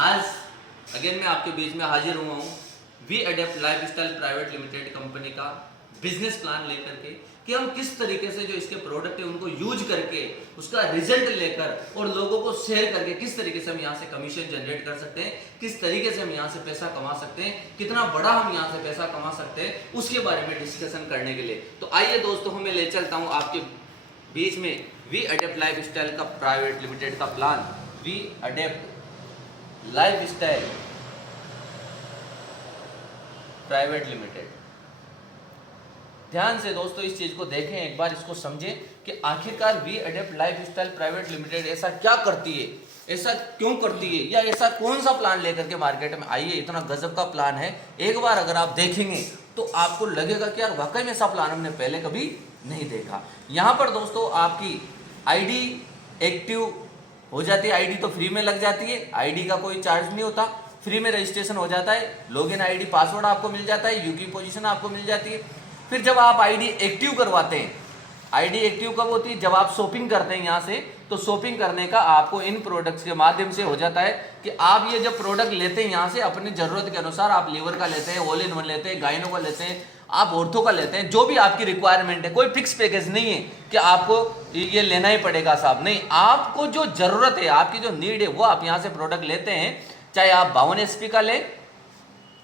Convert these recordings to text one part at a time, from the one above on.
आज अगेन मैं आपके बीच में हाजिर हुआ हूँ We Adept Lifestyle private limited company का बिजनेस प्लान लेकर के कि हम किस तरीके से जो इसके प्रोडक्ट है उनको यूज करके उसका रिजल्ट लेकर और लोगों को शेयर करके किस तरीके से हम यहाँ से कमीशन जनरेट कर सकते हैं, किस तरीके से हम यहाँ से पैसा कमा सकते हैं, कितना बड़ा हम यहाँ से पैसा कमा सकते हैं, उसके बारे में डिस्कशन करने के लिए। तो आइए दोस्तों, मैं ले चलता हूँ आपके बीच में वी अडेप्ट लाइफस्टाइल का प्राइवेट लिमिटेड का प्लान। We Adept Lifestyle private limited. ध्यान से दोस्तों इस चीज को देखें, एक बार इसको समझें कि आखिरकार We Adept Lifestyle private limited ऐसा क्या करती है, ऐसा क्यों करती है, या ऐसा कौन सा प्लान लेकर के मार्केट में आई है। इतना गजब का प्लान है, एक बार अगर आप देखेंगे तो आपको लगेगा कि यार वाकई में ऐसा प्लान हमने पहले कभी नहीं देखा। यहाँ पर दोस्तों आपकी आईडी एक्टिव हो जाती है, आईडी तो फ्री में लग जाती है, आईडी का कोई चार्ज नहीं होता, फ्री में रजिस्ट्रेशन हो जाता है, लॉगिन आईडी पासवर्ड आपको मिल जाता है, यूकी पोजीशन आपको मिल जाती है। फिर जब आप आईडी एक्टिव करवाते हैं, आईडी एक्टिव कब होती है, जब आप शॉपिंग करते हैं यहाँ से, तो शॉपिंग करने का आपको इन प्रोडक्ट्स के माध्यम से हो जाता है कि आप ये जब प्रोडक्ट लेते हैं यहाँ से अपनी जरूरत के अनुसार, आप लीवर का लेते हैं, ऑल इन वन लेते हैं, गाइनो का लेते हैं, आप ऑर्थो का लेते हैं, जो भी आपकी रिक्वायरमेंट है, कोई फिक्स पैकेज नहीं है कि आपको ये लेना ही पड़ेगा साहब, नहीं, आपको जो जरूरत है, आपकी जो नीड है वो आप यहाँ से प्रोडक्ट लेते हैं। चाहे आप 52 एसपी का ले,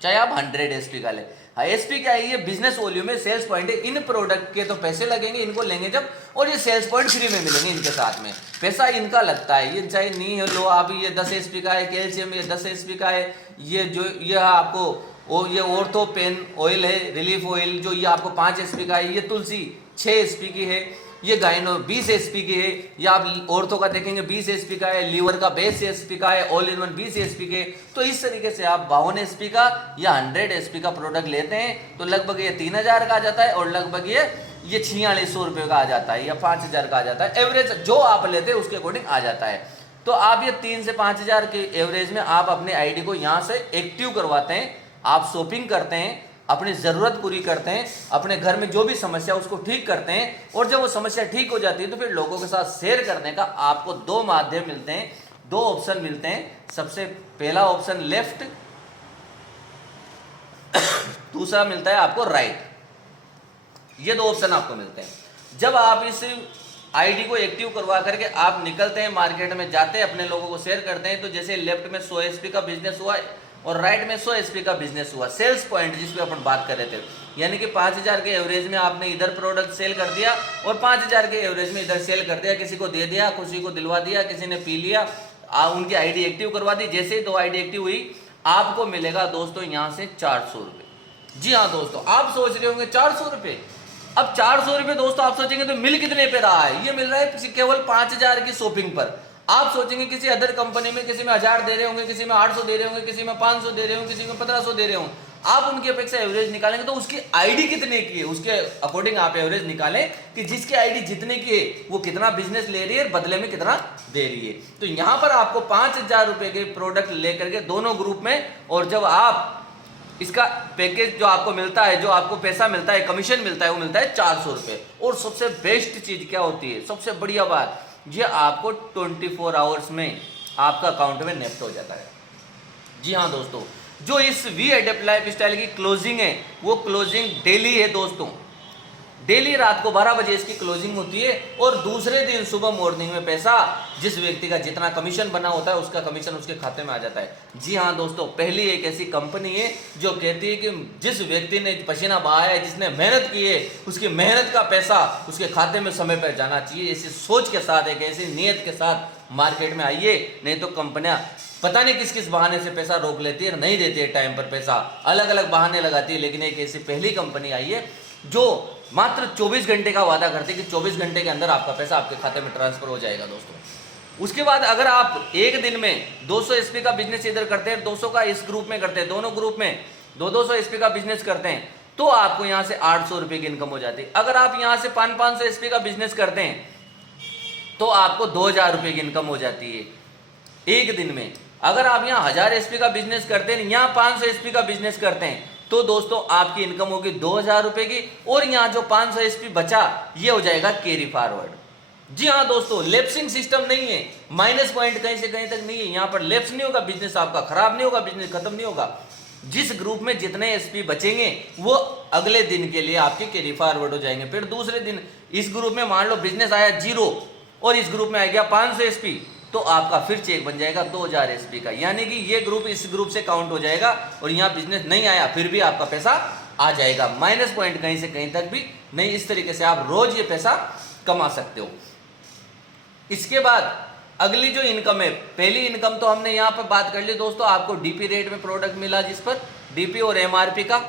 चाहे आप 100 एसपी का ले। एसपी क्या है, ये बिजनेस वॉल्यूम में सेल्स पॉइंट है, इन प्रोडक्ट के तो पैसे लगेंगे, इनको लेंगे जब, और ये सेल्स पॉइंट फ्री में मिलेंगे, इनके साथ में पैसा इनका लगता है। ये चाहे नहीं है लो आप, ये 10 एसपी का है, कैल्शियम ये 10 एसपी का है, ये जो ये आपको ये ऑर्थो पेन ऑयल है, रिलीफ ऑयल जो ये आपको 5 एसपी का है, ये तुलसी 6 एसपी की है, ये गाइनो 20 एसपी की है, या आप ऑर्थो का देखेंगे 20 एसपी का है, लीवर का 20 एसपी का है, ऑल इन वन 20 एसपी के। तो इस तरीके से आप 52 एसपी का या 100 एसपी का प्रोडक्ट लेते हैं तो लगभग ये 3000 का आ जाता है, और लगभग ये 4600 रुपये का आ जाता है, या 5000 का आ जाता है। एवरेज जो आप लेते हैं उसके अकॉर्डिंग आ जाता है। तो आप ये 3 से 5000 के एवरेज में आप अपने आईडी को यहाँ से एक्टिव करवाते हैं, आप शॉपिंग करते हैं, अपनी ज़रूरत पूरी करते हैं, अपने घर में जो भी समस्या उसको ठीक करते हैं, और जब वो समस्या ठीक हो जाती है तो फिर लोगों के साथ शेयर करने का आपको 2 माध्यम मिलते हैं, 2 ऑप्शन मिलते हैं। सबसे पहला ऑप्शन लेफ्ट, दूसरा मिलता है आपको राइट। ये 2 ऑप्शन आपको मिलते हैं। जब आप इस आईडी को एक्टिव करवा करके आप निकलते हैं, मार्केट में जाते हैं, अपने लोगों को शेयर करते हैं, तो जैसे लेफ्ट में 100 एसपी का बिजनेस हुआ और राइट में 100 एसपी का बिजनेस हुआ। सेल्स पॉइंट जिस पे अपन बात कर रहे थे, यानी कि 5000 के एवरेज में आपने इधर प्रोडक्ट सेल कर दिया और 5000 के एवरेज में इधर सेल कर दिया, किसी को दे दिया, किसी को दिलवा दिया, किसी ने पी लिया, उनकी आईडी एक्टिव करवा दी। जैसे ही 2 आईडी एक्टिव हुई, आपको मिलेगा दोस्तों यहाँ से 400 रुपये। जी हाँ दोस्तों, आप सोच रहे होंगे 400 रुपये। अब 400 रुपये दोस्तों आप सोचेंगे तो मिल कितने पे रहा है, ये मिल रहा है केवल 5000 की शॉपिंग पर। आप सोचेंगे किसी अदर कंपनी में किसी में 1000 दे रहे होंगे, किसी में 800 दे रहे होंगे, किसी में 500 दे रहे होंगे, किसी में 1500 दे रहे होंगे। आप उनकी अपेक्षा एवरेज निकालेंगे तो उसकी आईडी कितने की है, उसके अकॉर्डिंग आप एवरेज निकालें कि जिसकी आईडी जितने की है वो कितना बिजनेस ले रही है, बदले में कितना दे रही है। तो यहाँ पर आपको 5000 रुपए के प्रोडक्ट लेकर के दोनों ग्रुप में, और जब आप इसका पैकेज जो आपको मिलता है, जो आपको पैसा मिलता है, कमीशन मिलता है, वो मिलता है 400 रुपये। और सबसे बेस्ट चीज क्या होती है, सबसे बढ़िया बात, ये आपको 24 आवर्स में आपका अकाउंट में नेफ्ट हो जाता है। जी हाँ दोस्तों, जो इस वी अडेप्ट लाइफस्टाइल की क्लोजिंग है वो क्लोजिंग डेली है दोस्तों, डेली रात को 12 बजे इसकी क्लोजिंग होती है, और दूसरे दिन सुबह मॉर्निंग में पैसा जिस व्यक्ति का जितना कमीशन बना होता है उसका कमीशन उसके खाते में आ जाता है। जी हाँ दोस्तों, पहली एक ऐसी कंपनी है जो कहती है कि जिस व्यक्ति ने पसीना बहाया है, जिसने मेहनत की है, उसकी मेहनत का पैसा उसके खाते में समय पर जाना चाहिए। ऐसी सोच के साथ, एक ऐसी नीयत के साथ मार्केट में आइए, नहीं तो कंपनियां पता नहीं किस किस बहाने से पैसा रोक लेती है, नहीं देती है टाइम पर पैसा, अलग अलग बहाने लगाती है। लेकिन एक ऐसी पहली कंपनी आई है जो मात्र 24 घंटे का वादा करते हैं कि 24 घंटे के अंदर आपका पैसा आपके खाते में ट्रांसफर हो जाएगा दोस्तों। उसके बाद अगर आप एक दिन में 200 एसपी का बिजनेस इधर करते हैं, 200 का इस ग्रुप में करते हैं, दोनों ग्रुप में 200 एसपी का बिजनेस करते हैं, तो आपको यहाँ से 800 रुपये की इनकम हो जाती है। अगर आप यहाँ से 500 एसपी का बिजनेस करते हैं तो आपको 2000 रुपये की इनकम हो जाती है एक दिन में। अगर आप यहाँ 1000 एसपी का बिजनेस करते हैं, यहाँ 500 एसपी का बिजनेस करते हैं, तो दोस्तों आपकी इनकम होगी 2000 रुपए की, और यहाँ जो 500 एसपी बचा ये हो जाएगा कैरी फॉरवर्ड। जी हाँ दोस्तों, लेप्सिंग सिस्टम नहीं है, माइनस पॉइंट कहीं से कहीं तक नहीं है। यहाँ पर लेप्स नहीं होगा, बिजनेस आपका खराब नहीं होगा, बिजनेस खत्म नहीं होगा। जिस ग्रुप में जितने एसपी बचेंगे वो अगले दिन के लिए आपके कैरी फॉरवर्ड हो जाएंगे। फिर दूसरे दिन इस ग्रुप में मान लो बिजनेस आया 0 और इस ग्रुप में आ गया 500 एसपी, तो आपका फिर चेक बन जाएगा 2000 एसपी का, यानी कि ये ग्रुप इस ग्रुप से काउंट हो जाएगा और यहाँ बिजनेस नहीं आया फिर भी आपका पैसा आ जाएगा, माइनस पॉइंट कहीं से कहीं तक भी नहीं। इस तरीके से आप रोज ये पैसा कमा सकते हो। इसके बाद अगली जो इनकम है, पहली इनकम तो हमने यहाँ पर बात कर ली दोस्तों, आपको डीपी रेट में प्रोडक्ट मिला, जिस पर डीपी और एमआरपी का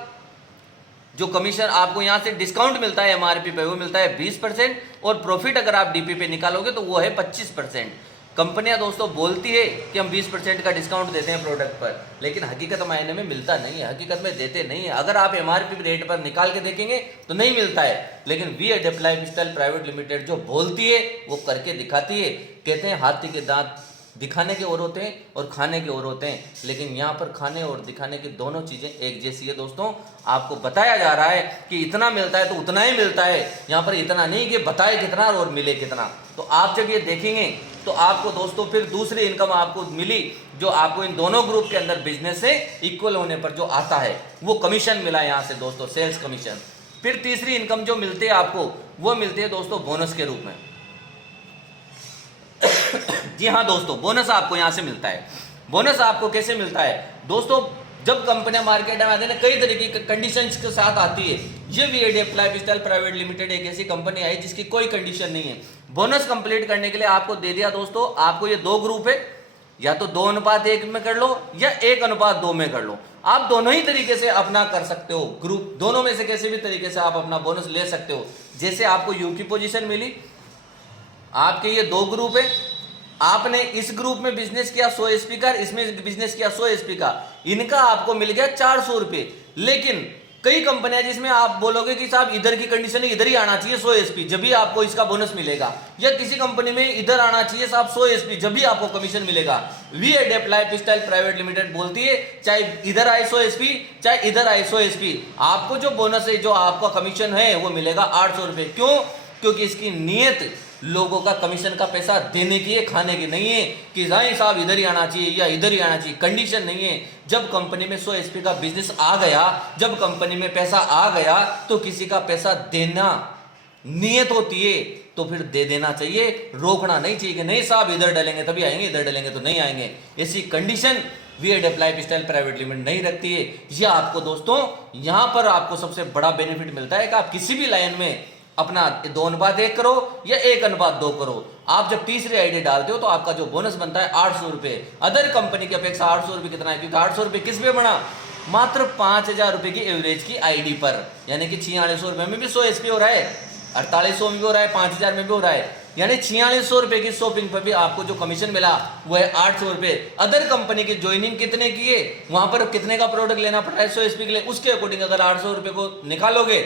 जो कमीशन आपको यहाँ से डिस्काउंट मिलता है एमआरपी पे, वो मिलता है 20% और प्रॉफिट अगर आप डीपी पे निकालोगे तो वो है 25%। कंपनियां दोस्तों बोलती है कि हम 20% का डिस्काउंट देते हैं प्रोडक्ट पर, लेकिन हकीकत मायने में मिलता नहीं है, हकीकत में देते नहीं है। अगर आप एमआरपी रेट पर निकाल के देखेंगे तो नहीं मिलता है, लेकिन We Adept Lifestyle private limited जो बोलती है वो करके दिखाती है। कहते हैं हाथी के दांत दिखाने के और होते हैं और खाने के और होते हैं, लेकिन यहाँ पर खाने और दिखाने की दोनों चीज़ें एक जैसी है दोस्तों। आपको बताया जा रहा है कि इतना मिलता है तो उतना ही मिलता है, यहाँ पर इतना नहीं कि बताए कितना और मिले कितना। तो आप जब ये देखेंगे तो आपको दोस्तों फिर दूसरी इनकम आपको मिली, जो आपको इन दोनों ग्रुप के अंदर बिजनेस से इक्वल होने पर जो आता है वो कमीशन मिला यहाँ से दोस्तों, सेल्स कमीशन। फिर तीसरी इनकम जो मिलती है आपको वो मिलती है दोस्तों बोनस के रूप में। जी हाँ दोस्तों, बोनस आपको यहाँ से मिलता है। बोनस आपको कैसे मिलता है दोस्तों, जब कंपनियां मार्केट में आते हैं कई तरीके के कंडीशंस के साथ आती है। ये वीएडीएफ लाइफस्टाइल प्राइवेट लिमिटेड एक ऐसी कंपनी आई जिसकी कोई कंडीशन नहीं है। बोनस कंप्लीट करने के लिए आपको दे दिया दोस्तों, आपको ये 2 ग्रुप है, या तो 2:1 में कर लो या 1:2 में कर लो। आप दोनों ही तरीके से अपना कर सकते हो ग्रुप, दोनों में से किसी भी तरीके से आप अपना बोनस ले सकते हो। जैसे आपको यू की पोजीशन मिली, आपके ये 2 ग्रुप है, आपने इस ग्रुप में बिजनेस किया 100 एसपी का, इसमें बिजनेस किया 100 एसपी का, इनका आपको मिल गया 400 रुपए। लेकिन कई कंपनियां जिसमें आप बोलोगे कि साहब इधर की कंडीशन है, इधर ही आना चाहिए 100 एसपी जब भी आपको इसका बोनस मिलेगा, या किसी कंपनी में इधर आना चाहिए साहब 100 एसपी जब भी आपको कमीशन मिलेगा। We Adept Lifestyle private limited बोलती है चाहे इधर आए 100 एसपी चाहे इधर आए 100 एसपी, आपको जो बोनस है, जो आपका कमीशन है वो मिलेगा 800 रुपए। क्यों? क्योंकि इसकी नीयत लोगों का कमीशन का पैसा देने की है, खाने की नहीं है कि जाए साहब इधर ही आना चाहिए या इधर ही आना चाहिए। कंडीशन नहीं है। जब कंपनी में 100 एसपी का बिजनेस आ गया, जब कंपनी में पैसा आ गया, तो किसी का पैसा देना नियत होती है तो फिर दे देना चाहिए, रोकना नहीं चाहिए कि नहीं साहब इधर डालेंगे तभी आएंगे, इधर डालेंगे तो नहीं आएंगे। ऐसी कंडीशन वीएडीएफ लाइफस्टाइल प्राइवेट लिमिटेड नहीं रखती है। यह आपको दोस्तों यहां पर आपको सबसे बड़ा बेनिफिट मिलता है कि आप किसी भी लाइन में अपना 2:1 करो या 1:2 करो। आप जब तीसरी आईडी डालते हो तो आपका जो बोनस बनता है 800 रुपए। अदर कंपनी की अपेक्षा 800 रुपए कितना है? क्योंकि 800 रुपए किस पे बना? मात्र 5000 रुपए की एवरेज की आईडी पर, यानी कि 4600 रुपए में भी 100 एसपी हो रहा है, 4800 में भी हो रहा है, 5000 में भी हो रहा है, यानी 4600 रुपए की शॉपिंग पर भी आपको जो कमीशन मिला वो है 800 रुपए। अदर कंपनी की ज्वाइनिंग कितने की है, वहां पर कितने का प्रोडक्ट लेना पड़ रहा है 100 एसपी के लिए, उसके अकॉर्डिंग अगर 800 रुपए को निकालोगे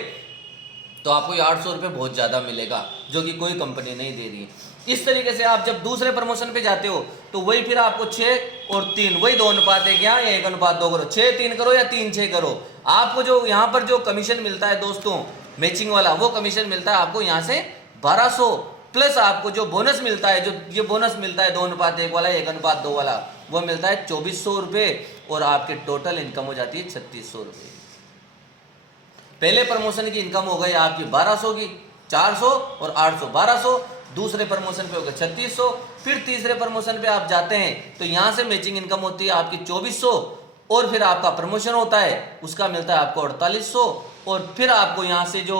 तो आपको ये 800 रुपये बहुत ज़्यादा मिलेगा, जो कि कोई कंपनी नहीं दे रही। इस तरीके से आप जब दूसरे प्रमोशन पे जाते हो तो वही फिर आपको 6 और 3 वही 2:1 या 1:2 करो, 6-3 करो या 3-6 करो। आपको जो यहाँ पर जो कमीशन मिलता है दोस्तों मैचिंग वाला, वो कमीशन मिलता है आपको यहाँ से 1200, प्लस आपको जो बोनस मिलता है, जो ये बोनस मिलता है 2:1 वाला 1:2 वाला, वो मिलता है 2400 रुपये और आपकी टोटल इनकम हो जाती है 3600 रुपये। पहले प्रमोशन की इनकम हो गई आपकी 1200 की, 400 और 800, 1200। दूसरे प्रमोशन पे हो गया 3600। फिर तीसरे प्रमोशन पे आप जाते हैं तो यहाँ से मैचिंग इनकम होती है आपकी 2400 और फिर आपका प्रमोशन होता है उसका मिलता है आपको 4800 और फिर आपको यहाँ से जो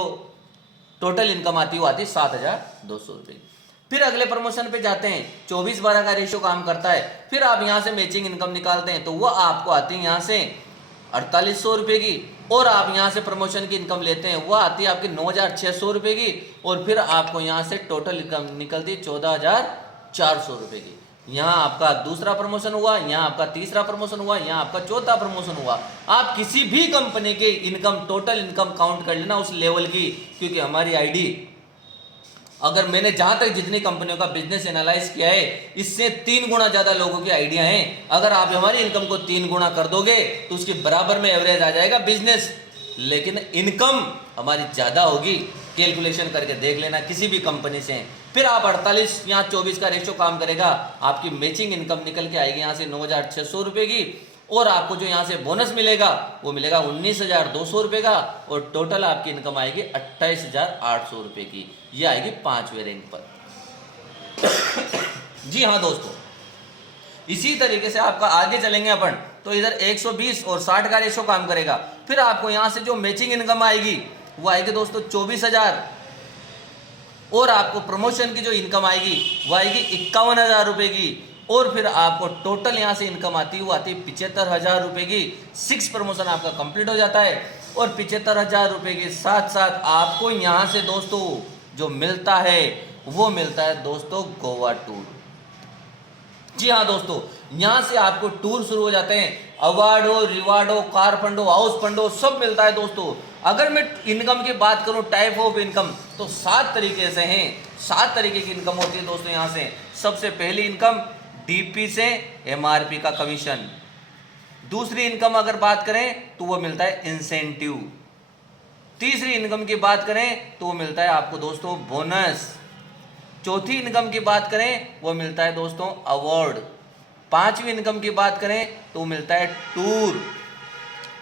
टोटल इनकम आती है वो आती है 7200 रुपये। फिर अगले प्रमोशन पे जाते हैं, 24-12 का रेशियो काम करता है। फिर आप यहाँ से मैचिंग इनकम निकालते हैं तो वो आपको आती है यहाँ से 4800 रुपये की और आप यहाँ से प्रमोशन की इनकम लेते हैं वो आती है आपकी 9600 रुपये की और फिर आपको यहाँ से टोटल इनकम निकलती है 14400 रुपये की। यहाँ आपका दूसरा प्रमोशन हुआ, यहाँ आपका तीसरा प्रमोशन हुआ, यहाँ आपका चौथा प्रमोशन हुआ। आप किसी भी कंपनी के इनकम टोटल इनकम काउंट कर लेना उस लेवल की, क्योंकि हमारी आईडी अगर मैंने जहां तक जितनी कंपनियों का बिजनेस एनालाइज किया है इससे 3 गुना ज्यादा लोगों की आइडिया हैं। अगर आप हमारी इनकम को 3 गुना कर दोगे तो उसके बराबर में एवरेज आ जाएगा बिजनेस, लेकिन इनकम हमारी ज्यादा होगी। कैलकुलेशन करके देख लेना किसी भी कंपनी से, फिर आप 48 या 24 का रेशो काम करेगा, आपकी मैचिंग इनकम निकल के आएगी यहाँ से 9,600 रुपये की, और आपको जो यहाँ से बोनस मिलेगा वो मिलेगा 19,200 रुपये का, और टोटल आपकी इनकम आएगी 28,800 रुपये की। ये आएगी 5वें रैंक पर। जी हाँ दोस्तों, इसी तरीके से आपका आगे चलेंगे अपन तो इधर 120 और 60 का रेशो काम करेगा। फिर आपको यहाँ से जो मैचिंग इनकम आएगी वो आएगी दोस्तों 24,000, और आपको प्रमोशन की जो इनकम आएगी वो आएगी 51,000 रुपये की, और फिर आपको टोटल यहाँ से इनकम आती है वो आती है 75,000 रुपये की। 6 प्रमोशन आपका कंप्लीट हो जाता है, और 75,000 रुपये के साथ साथ आपको यहाँ से दोस्तों जो मिलता है वो मिलता है दोस्तों गोवा टूर। जी हाँ दोस्तों, यहाँ से आपको टूर शुरू हो जाते हैं, अवार्ड हो, रिवार्ड हो, कार फंड हो, हाउस फंड हो, सब मिलता है दोस्तों। अगर मैं इनकम की बात करूँ, टाइप ऑफ इनकम, तो 7 तरीके से हैं, 7 तरीके की इनकम होती है दोस्तों। यहाँ से सबसे पहली इनकम डीपी से एमआरपी का कमीशन। दूसरी इनकम अगर बात करें तो वो मिलता है इंसेंटिव। तीसरी इनकम की बात करें तो वो मिलता है आपको दोस्तों बोनस। चौथी इनकम की बात करें वो मिलता है दोस्तों अवार्ड। 5वीं इनकम की बात करें तो वो मिलता है टूर।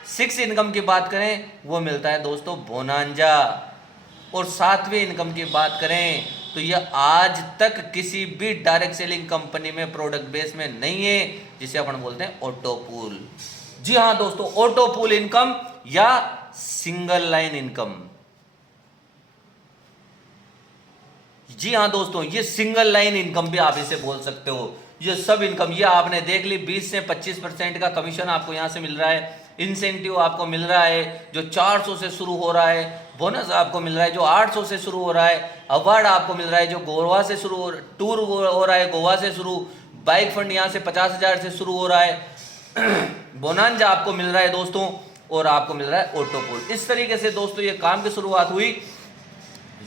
6 इनकम की बात करें वो मिलता है दोस्तों बोनांजा। और 7वीं इनकम की बात करें तो यह आज तक किसी भी डायरेक्ट सेलिंग कंपनी में प्रोडक्ट बेस में नहीं है, जिसे अपन बोलते हैं ऑटो पूल। जी हाँ दोस्तों, ऑटो पूल इनकम या सिंगल लाइन इनकम। जी हाँ दोस्तों, ये सिंगल लाइन इनकम भी आप इसे बोल सकते हो। ये सब इनकम ये आपने देख ली, 20 से 25% का कमीशन आपको यहाँ से मिल रहा है, इंसेंटिव आपको मिल रहा है जो 400 से शुरू हो रहा है, बोनस आपको मिल रहा है जो 800 से शुरू हो रहा है, अवार्ड आपको मिल रहा है जो गोवा से शुरू हो, टूर हो रहा है गोवा से शुरू, बाइक फंड यहाँ से 50,000 से शुरू हो रहा है, बोनांजा आपको मिल रहा है दोस्तों, और आपको मिल रहा है ऑटो पूल। इस तरीके से दोस्तों ये काम की शुरुआत हुई।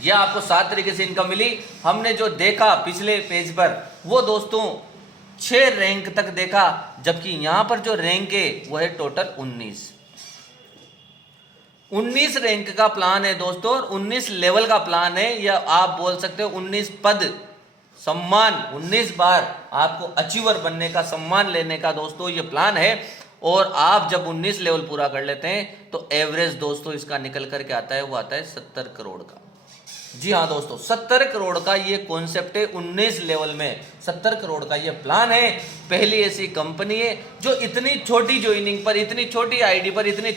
यह आपको 7 तरीके से इनकम मिली। हमने जो देखा पिछले पेज पर वो दोस्तों 6 रैंक तक देखा, जबकि यहां पर जो रैंक है वो है टोटल 19 रैंक का प्लान है दोस्तों, 19 लेवल का प्लान है, या आप बोल सकते हो 19 पद सम्मान, 19 बार आपको अचीवर बनने का, सम्मान लेने का दोस्तों ये प्लान है। और आप जब 19 लेवल पूरा कर लेते हैं तो एवरेज दोस्तों इसका निकल करके आता है वो आता है 70 करोड़ का। जी हाँ दोस्तों, 70 करोड़ का ये कॉन्सेप्ट है। 19 लेवल में 70 करोड़ का ये प्लान है। पहली ऐसी कंपनी है जो इतनी छोटी ज्वाइनिंग पर, इतनी छोटी आईडी पर, इतने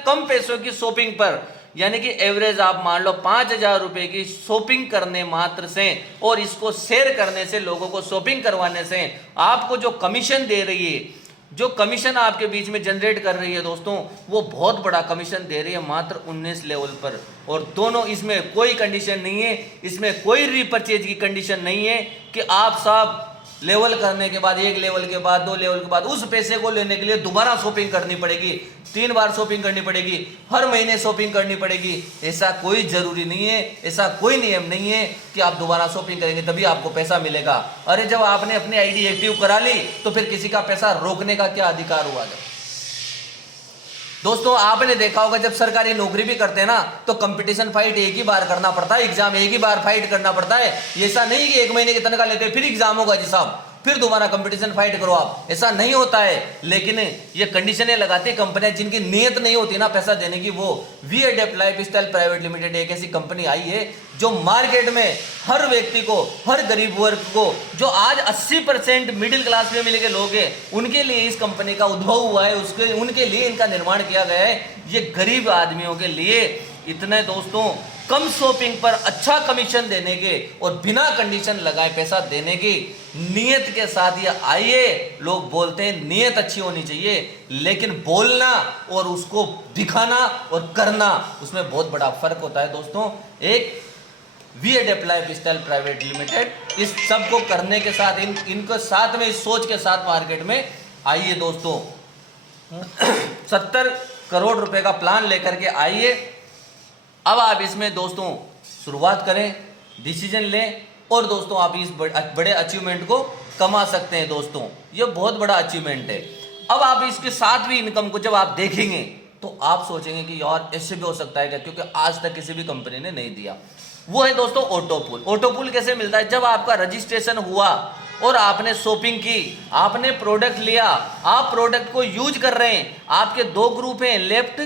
कम पैसों की शॉपिंग पर, यानी कि एवरेज आप मान लो 5,000 रुपए की शॉपिंग करने मात्र से और इसको शेयर करने से, लोगों को शॉपिंग करवाने से आपको जो कमीशन दे रही है, जो कमीशन आपके बीच में जनरेट कर रही है दोस्तों, वो बहुत बड़ा कमीशन दे रही है मात्र 19 लेवल पर। और दोनों, इसमें कोई कंडीशन नहीं है, इसमें कोई रीपरचेज की कंडीशन नहीं है कि आप साहब लेवल करने के बाद, 1 लेवल के बाद, 2 लेवल के बाद उस पैसे को लेने के लिए दोबारा शॉपिंग करनी पड़ेगी, 3 बार शॉपिंग करनी पड़ेगी, हर महीने शॉपिंग करनी पड़ेगी। ऐसा कोई जरूरी नहीं है, ऐसा कोई नियम नहीं है कि आप दोबारा शॉपिंग करेंगे तभी आपको पैसा मिलेगा। अरे जब आपने अपनी आईडी एक्टिव करा ली तो फिर किसी का पैसा रोकने का क्या अधिकार हुआ? दोस्तों आपने देखा होगा जब सरकारी नौकरी भी करते हैं ना तो कंपटीशन फाइट एक ही बार करना पड़ता है, एग्जाम एक ही बार फाइट करना पड़ता है। ऐसा नहीं कि 1 महीने की तनख्वाह लेते हैं फिर एग्जाम होगा जी साहब, फिर दोबारा कंपटीशन फाइट करो आप, ऐसा नहीं होता है। लेकिन ये कंडीशनें लगाती कंपनियां जिनकी नीयत नहीं होती ना पैसा देने की। वो We Adept Lifestyle private limited एक ऐसी कंपनी आई है जो मार्केट में हर व्यक्ति को, हर गरीब वर्ग को, जो आज 80% मिडिल क्लास फैमिली के लोग हैं, उनके लिए इस कंपनी का उद्भव हुआ है, उनके लिए इनका निर्माण किया गया है। ये गरीब आदमियों के लिए इतने दोस्तों कम शॉपिंग पर अच्छा कमीशन देने के और बिना कंडीशन लगाए पैसा देने की नियत के साथ ये आइए। लोग बोलते हैं नियत अच्छी होनी चाहिए, लेकिन बोलना और उसको दिखाना और करना, उसमें बहुत बड़ा फर्क होता है दोस्तों। एक We Adept Lifestyle private limited इस सब को करने के साथ, इनको साथ में, इस सोच के साथ मार्केट में आइए दोस्तों। 70 करोड़ रुपए का प्लान लेकर के आइए। अब आप इसमें दोस्तों शुरुआत करें, डिसीजन लें और दोस्तों आप इस बड़े अचीवमेंट को कमा सकते हैं दोस्तों। ये बहुत बड़ा अचीवमेंट है। अब आप इसके 7वीं इनकम को जब आप देखेंगे तो आप सोचेंगे कि यार ऐसे भी हो सकता है क्या, क्योंकि आज तक किसी भी कंपनी ने नहीं दिया। वो है दोस्तों ऑटो पूल। ऑटो पूल कैसे मिलता है? जब आपका रजिस्ट्रेशन हुआ और आपने शॉपिंग की, आपने प्रोडक्ट लिया, आप प्रोडक्ट को यूज कर रहे हैं, आपके दो ग्रुप हैं, लेफ्ट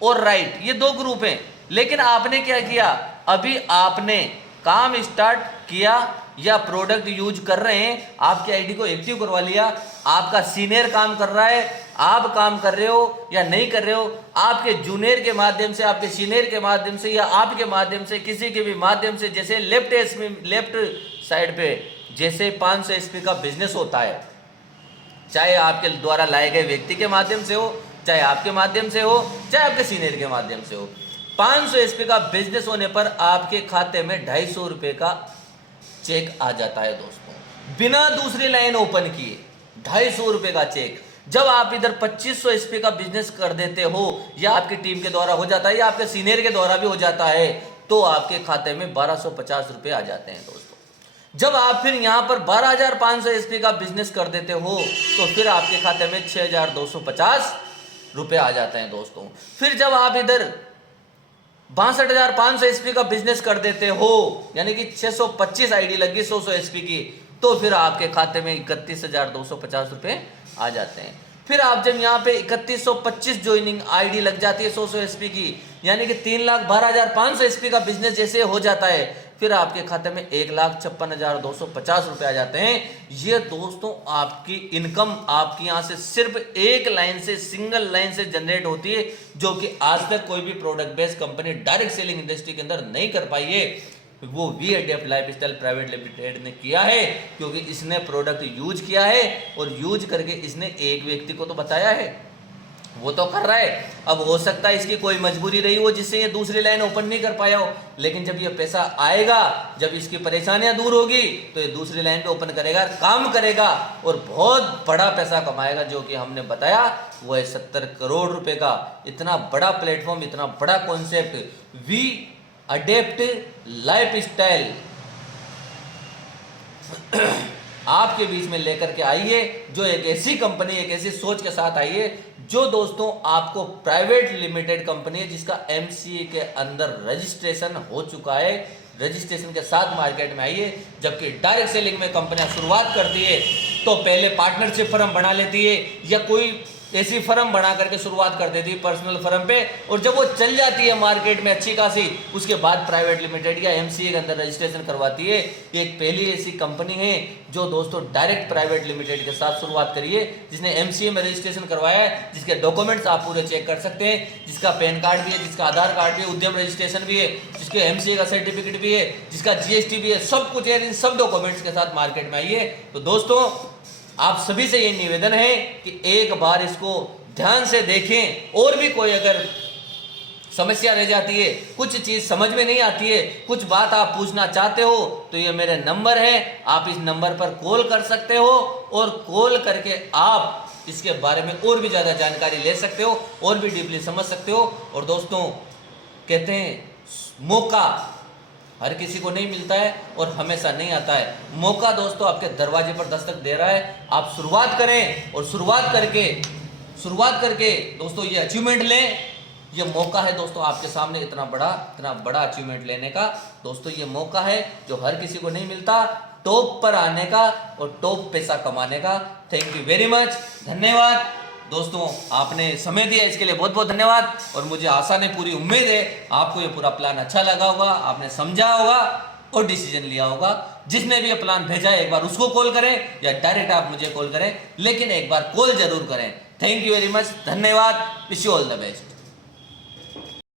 और राइट, ये दो ग्रुप हैं। लेकिन आपने क्या किया, अभी आपने काम स्टार्ट किया या प्रोडक्ट यूज कर रहे हैं, आपकी आईडी को एक्टिव करवा लिया, आपका सीनियर काम कर रहा है, आप काम कर रहे हो या नहीं कर रहे हो, आपके जूनियर के माध्यम से, आपके सीनियर के माध्यम से या आपके माध्यम से, किसी के भी माध्यम से, जैसे लेफ्ट साइड पे जैसे 500 एसपी का बिजनेस होता है, चाहे आपके द्वारा लाए गए व्यक्ति के माध्यम से हो, चाहे आपके माध्यम से हो, चाहे आपके सीनियर के माध्यम से हो, 500 एसपी का बिजनेस होने पर आपके खाते में 250 रुपए का चेक आ जाता है दोस्तों, बिना दूसरी लाइन ओपन किए 250 रुपए का चेक। जब आप इधर 2500 एसपी का बिजनेस कर देते हो, या आपकी टीम के द्वारा हो जाता है या आपके सीनियर के द्वारा भी हो जाता है, तो आपके खाते में 1250 रुपए आ जाते हैं दोस्तों। जब आप फिर यहां पर 12500 एसपी का बिजनेस कर देते हो, तो फिर आपके खाते में 6250 रुपए आ जाते हैं दोस्तों। फिर जब आप इधर 62,500 एसपी का बिजनेस कर देते हो, यानी कि 625 आईडी लगी 100 एसपी की, तो फिर आपके खाते में 31,250 रुपए आ जाते हैं। फिर आप जब यहाँ पे 3125 ज्वाइनिंग आईडी लग जाती है 100 एसपी की, यानी कि 3,12,500 एसपी का बिजनेस जैसे हो जाता है, फिर आपके खाते में 1,56,250 रुपए आ जाते हैं। ये दोस्तों आपकी इनकम आपकी यहाँ से सिर्फ एक लाइन से, सिंगल लाइन से जनरेट होती है, जो कि आज तक कोई भी product based company direct selling industry के अंदर नहीं कर पाई है। वो VADF लाइफस्टाइल प्राइवेट लिमिटेड ने किया है, क्योंकि इसने प्रोडक्ट यूज किया है और यूज करके इसने एक व्यक्ति को तो बताया है, वो तो कर रहा है। अब हो सकता है इसकी कोई मजबूरी रही हो जिससे ये दूसरी लाइन ओपन नहीं कर पाया हो, लेकिन जब ये पैसा आएगा, जब इसकी परेशानियां दूर होगी, तो ये दूसरी लाइन पे ओपन करेगा, काम करेगा और बहुत बड़ा पैसा कमाएगा। जो कि हमने बताया वो है 70 करोड़ रुपए का। इतना बड़ा प्लेटफॉर्म, इतना बड़ा कॉन्सेप्ट VADF लाइफस्टाइल आपके बीच में लेकर के आइए, जो एक ऐसी कंपनी, एक ऐसी सोच के साथ आइए, जो दोस्तों आपको प्राइवेट लिमिटेड कंपनी है, जिसका MCA के अंदर रजिस्ट्रेशन हो चुका है। रजिस्ट्रेशन के साथ मार्केट में आइए। जबकि डायरेक्ट सेलिंग में कंपनियां शुरुआत करती है तो पहले पार्टनरशिप फर्म बना लेती है, या कोई ऐसी फर्म बना करके शुरुआत कर देती है पर्सनल फर्म पे, और जब वो चल जाती है मार्केट में अच्छी खासी, उसके बाद प्राइवेट लिमिटेड या MCA के अंदर रजिस्ट्रेशन करवाती है। एक पहली ऐसी कंपनी है जो दोस्तों डायरेक्ट प्राइवेट लिमिटेड के साथ शुरुआत करिए, जिसने MCA में रजिस्ट्रेशन करवाया है, जिसके डॉक्यूमेंट्स आप पूरे चेक कर सकते हैं, जिसका पैन कार्ड भी है, जिसका आधार कार्ड भी है, उद्यम रजिस्ट्रेशन भी है, जिसके MCA का सर्टिफिकेट भी है, जिसका GST भी है, सब कुछ है। इन सब डॉक्यूमेंट्स के साथ मार्केट में आइए। तो दोस्तों आप सभी से ये निवेदन है कि एक बार इसको ध्यान से देखें, और भी कोई अगर समस्या रह जाती है, कुछ चीज समझ में नहीं आती है, कुछ बात आप पूछना चाहते हो, तो ये मेरे नंबर है, आप इस नंबर पर कॉल कर सकते हो, और कॉल करके आप इसके बारे में और भी ज्यादा जानकारी ले सकते हो, और भी डीपली समझ सकते हो। और दोस्तों कहते हैं मौका हर किसी को नहीं मिलता है और हमेशा नहीं आता है। मौका दोस्तों आपके दरवाजे पर दस्तक दे रहा है। आप शुरुआत करें, और शुरुआत करके दोस्तों ये अचीवमेंट लें। ये मौका है दोस्तों आपके सामने, इतना बड़ा अचीवमेंट लेने का। दोस्तों ये मौका है जो हर किसी को नहीं मिलता, टॉप पर आने का और टॉप पैसा कमाने का। थैंक यू वेरी मच, धन्यवाद दोस्तों, आपने समय दिया इसके लिए बहुत बहुत धन्यवाद। और मुझे आशा नहीं, पूरी उम्मीद है आपको ये पूरा प्लान अच्छा लगा होगा, आपने समझा होगा और डिसीजन लिया होगा। जिसने भी ये प्लान भेजा है एक बार उसको कॉल करें, या डायरेक्ट आप मुझे कॉल करें, लेकिन एक बार कॉल जरूर करें। थैंक यू वेरी मच, धन्यवाद, wish you all the best.